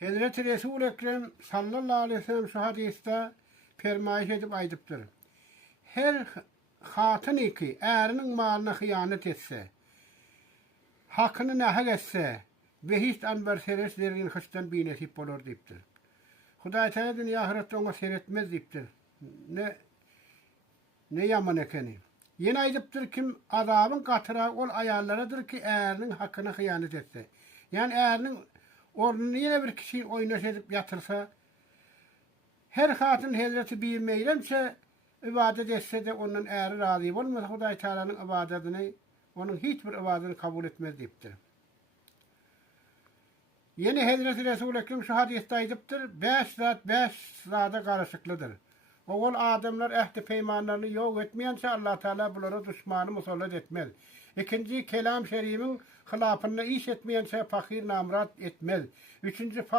Hazreti Resul-i Ekrem sallallahu aleyhi ve sellem şu hadiste fermayış edip aydıptır. Her hatın iki erinin malına hıyanet etse, hakkını nahak etse ve hiç anbar seres dergin hıçtan bir nesip olur deyiptir. Huday Teala dünya ahirette ona seyretmez deyiptir. Ne yaman ekeni. Yine aydıptır kim azabın katırağı ol ayarlarıdır ki erinin hakkına hıyanet etse. Yani erinin ornunu yine bir kişi oynaş edip yatırsa, her hatın Hazreti bir meylemse, ibadet etse de onun eri razı olmaz. Huday Teala'nın ibadetini, onun hiçbir ibadetini kabul etmez deyiptir. Yeni Hazreti Resul-i Ekrem şu hadiste aydıptır. 5 zata karışıklıdır. Oğul adamlar ehdi peymanlarını yok etmeyense Allah Teala bunları düşmanı musallat etmez. İkinci kelam şeri'imin hilafını iş etmeyense fakir namrat etmez. Üçüncü